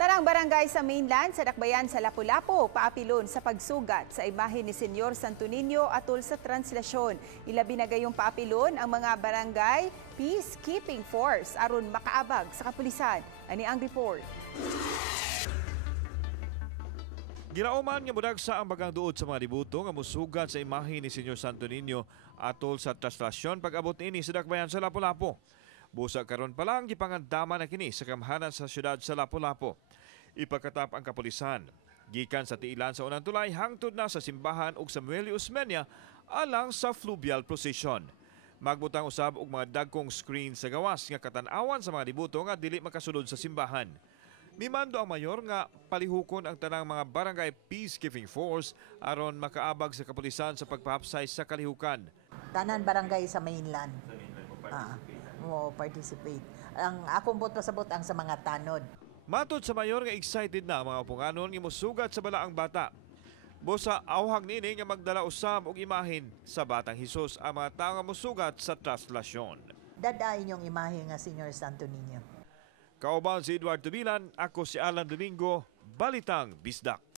Tanang barangay sa Mainland sa dakbayan sa Lapu-Lapu paapilon sa pagsugat sa imahen ni Senyor Santo Niño atol sa Traslacion. Ilabi na gayong paapilon ang mga barangay peacekeeping force aron makaabag sa kapulisan. Ani ang report. Ginauman nga mudag sa ang bagang duod sa mga libuto nga mosugat sa imahe ni Senyor Santo Niño atol sa Traslacion pag-abot ini sa dakbayan sa Lapu-Lapu. Busa karon pa lang gipangandama na kini sa kamhanan sa syudad sa Lapu-Lapu. Ipagkatap ang kapulisan gikan sa tiilan sa unang tulay hangtod na sa simbahan ug sa Muelle Usmeña alang sa fluvial procession. Magbutang usab og mga dagkong screen sa gawas nga katan-awan sa mga libuto nga dili makasulod sa simbahan. Mimando ang mayor nga palihukon ang tanang mga barangay peacekeeping force aron makaabag sa kapulisan sa pagpahapsay sa kalihukan. Tanan barangay sa Mainland. Mo participate. Ang akong boto sa botang sa mga tanod. Matod sa mayor nga excited na ang mga punganon nga mosugat sa balaang bata. Busa awhag nini nga magdala usab og imahen sa Batang Hesus ang mga tawo nga mosugat sa Traslacion. Dadayon yung imahe nga Senyor Santo Niño. Kauban si Edward Tubilan, ako si Alan Domingo, Balitang Bisdak.